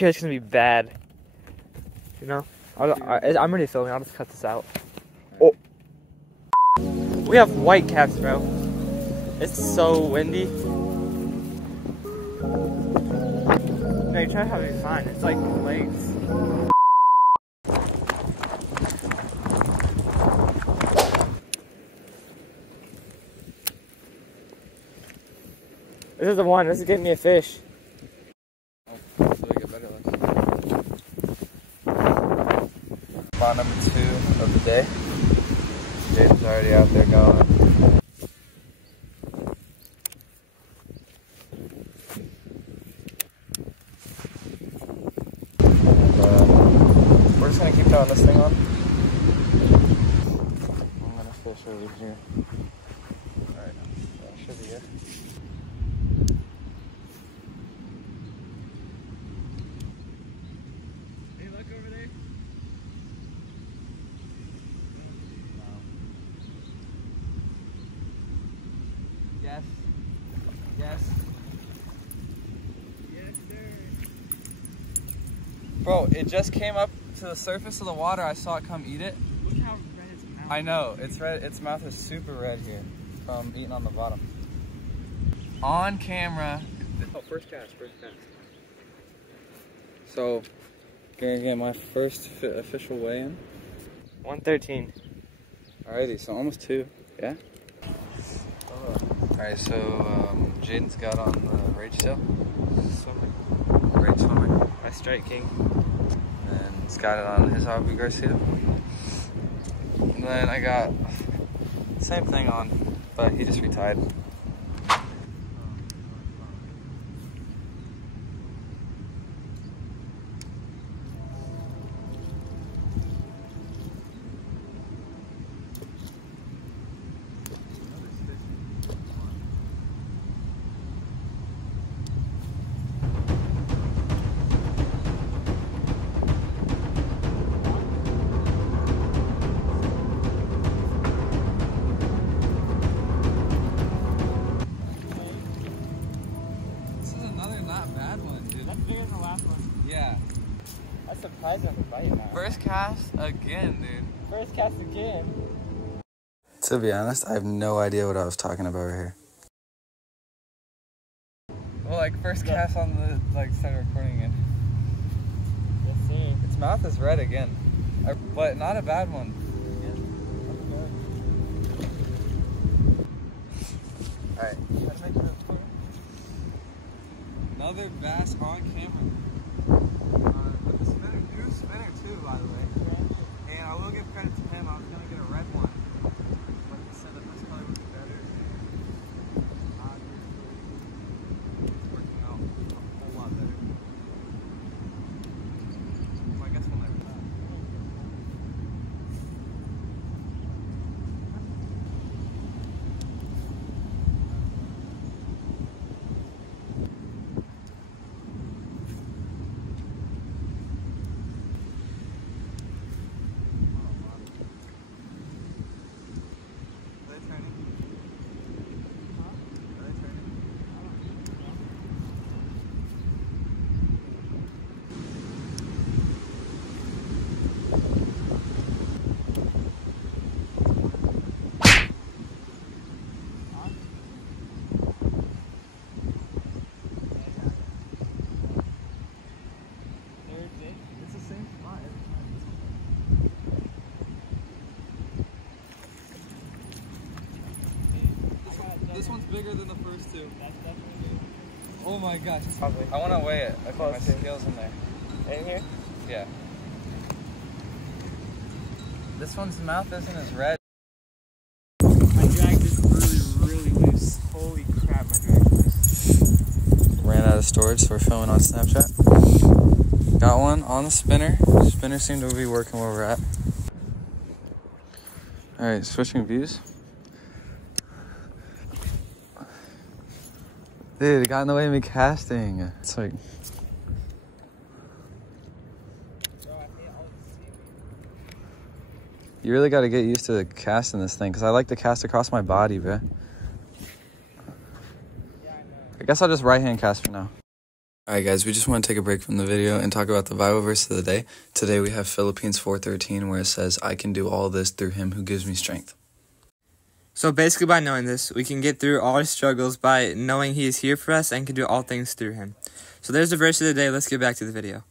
scared it's gonna be bad. You know? I'm already filming. I'll just cut this out. Oh. We have white caps, bro. It's so windy. No, you're trying to have it fine. It's like legs. This is the one. This is getting me a fish. Spot number 2 of the day. Jaden's already out there going. We're just gonna keep throwing this thing on. I'm gonna fish over here. Alright, that should be it. Hey, look over there. Yes. Yes. Yes, sir. Bro, it just came up to the surface of the water. I saw it come eat it. Look how red its mouth is. I know, it's red. Its mouth is super red here from eating on the bottom. On camera. Oh, first cast, first cast. So, gonna get my first official weigh-in. 113. Alrighty, so almost 2. Yeah? Alright, so Jaden's got on the rage tail. Swimming. Rage swimmer. My strike king. And he's got it on his Hobby Garcia. And then I got the same thing on, but he just retied. Yeah. That's surprising for biting now. First cast again, dude. First cast again. To be honest, I have no idea what I was talking about right here. Well, like first cast on the started recording again. Yes, sir. Its mouth is red again, but not a bad one. All right. Another bass on camera. With the spinner, new spinner too, by the way. And I will give credit to him. I was gonna get a red one, but he said that this color would be better. It's working out a whole lot better. So I guess we'll never know. This one's bigger than the first 2. That's definitely good. Oh my gosh. Probably. I want to weigh it. I put my Close. scales in there. In here? Yeah. This one's mouth isn't as red. My drag is really loose. Holy crap, my drag is loose. Ran out of storage, so we're filming on Snapchat. Got one on the spinner. Spinner seemed to be working where we're at. Alright, switching views. Dude, it got in the way of me casting. It's like... You really got to get used to casting this thing, because I like to cast across my body, bro. I guess I'll just right-hand cast for now. Alright guys, we just want to take a break from the video and talk about the Bible verse of the day. Today we have Philippians 4:13 where it says, I can do all this through him who gives me strength. So basically by knowing this, we can get through all our struggles by knowing he is here for us and can do all things through him. So there's the verse of the day. Let's get back to the video.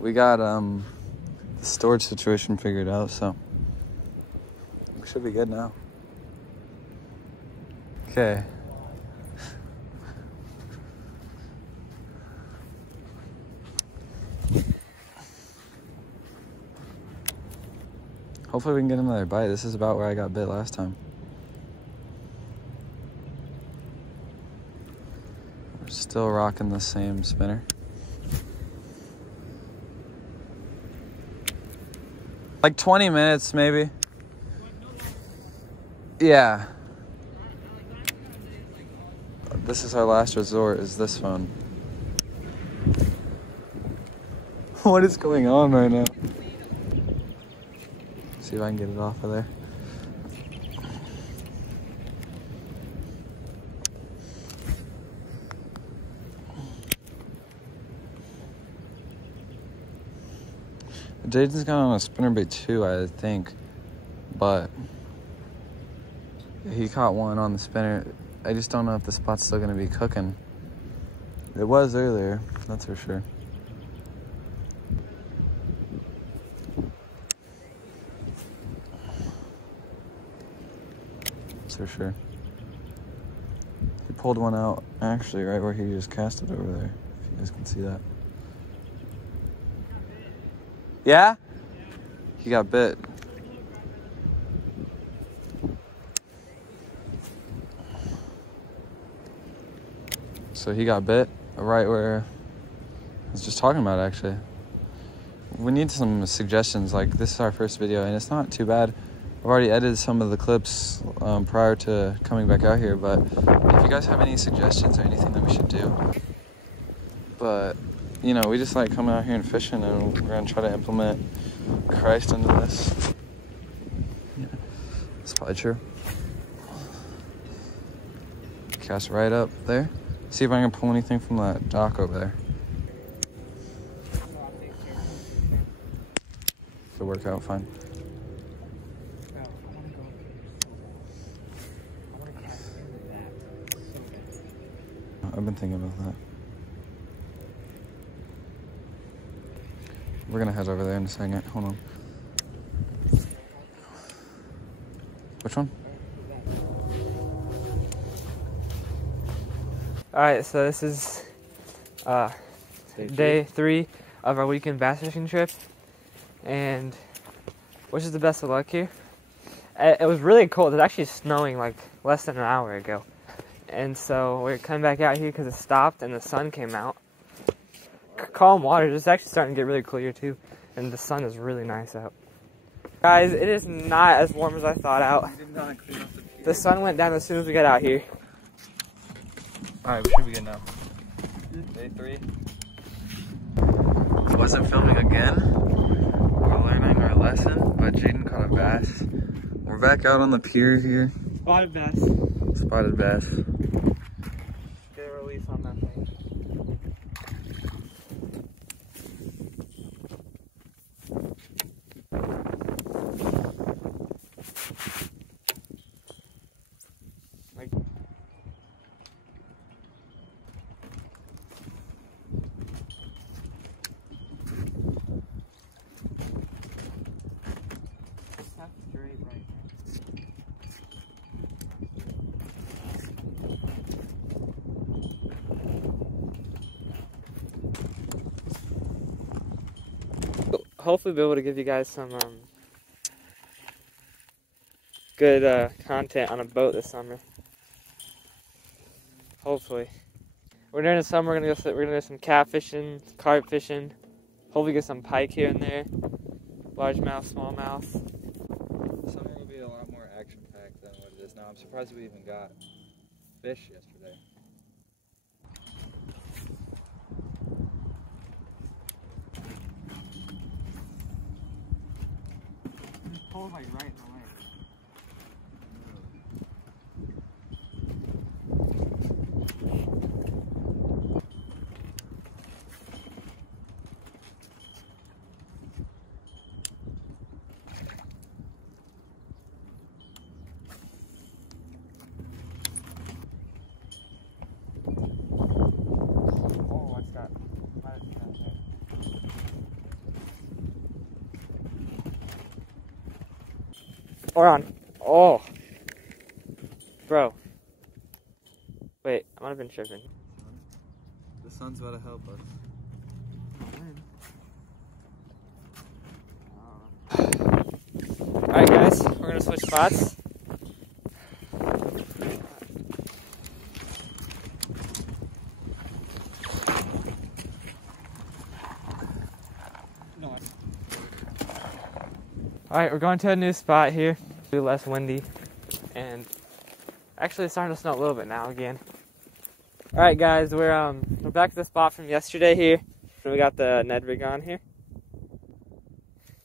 We got the storage situation figured out, so we should be good now. Okay. Hopefully we can get another bite. This is about where I got bit last time. We're still rocking the same spinner. Like 20 minutes maybe. Yeah. This is our last resort, is this phone. What is going on right now? See if I can get it off of there. Jaden's got on a spinnerbait too, I think, but he caught one on the spinner. I just don't know if the spot's still gonna be cooking. It was earlier, that's for sure. That's for sure. He pulled one out actually right where he just cast it over there, if you guys can see that. Yeah? He got bit. So he got bit right where I was just talking about, actually. We need some suggestions. Like, this is our first video and it's not too bad. I've already edited some of the clips prior to coming back out here, but if you guys have any suggestions or anything that we should do. But, you know, we just like coming out here and fishing, and we're gonna try to implement Christ into this. Yeah, that's probably true. Cast right up there. See if I can pull anything from that dock over there. It'll work out fine. I've been thinking about that. We're gonna head over there in a second. Hold on. Which one? Alright, so this is day 3 of our weekend bass fishing trip. And wish us the best of luck here. It was really cold. It was actually snowing like less than an hour ago. And so we're coming back out here because it stopped and the sun came out. Calm waters. It's actually starting to get really clear too. And the sun is really nice out. Guys, it is not as warm as I thought out. The sun went down as soon as we got out here. Alright, we should be good now. Day 3. Wasn't filming again. We're learning our lesson, but Jaden caught a bass. We're back out on the pier here. Spotted bass. Spotted bass. Get a release on that thing. Hopefully be able to give you guys some good content on a boat this summer. Hopefully. During the summer we're gonna do some catfishing, carp fishing, hopefully get some pike here and there. Largemouth, smallmouth. Summer will be a lot more action packed than what it is now. I'm surprised we even got fish yesterday. Just pulled like right in the way. Or on. Oh. Bro. Wait, I might have been tripping. The sun's about to help us. Alright guys, we're gonna switch spots. Alright, we're going to a new spot here. Be less windy. And actually it's starting to snow a little bit now again. Alright guys, we're back to the spot from yesterday here. And we got the Ned rig on here.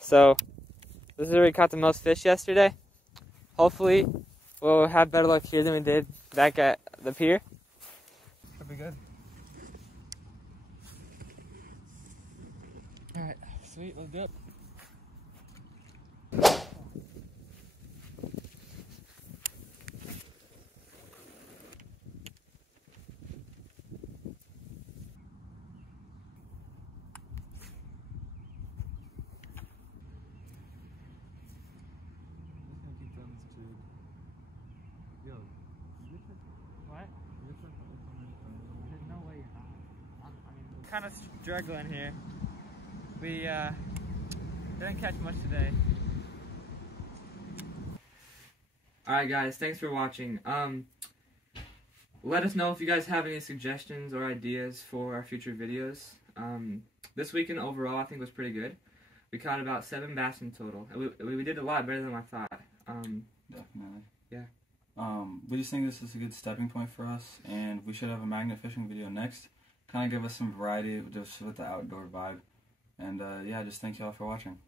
So this is where we caught the most fish yesterday. Hopefully we'll have better luck here than we did back at the pier. Should be good. Alright, sweet, let's do it. What? There's no way you're not. I'm kind of struggling here. We didn't catch much today. Alright guys, thanks for watching. Let us know if you guys have any suggestions or ideas for our future videos. This weekend overall I think was pretty good. We caught about 7 bass in total. We did a lot better than I thought. Definitely. Yeah. We just think this is a good stepping point for us, and we should have a magnet fishing video next. Kind of give us some variety just with the outdoor vibe. And yeah, just thank y'all for watching.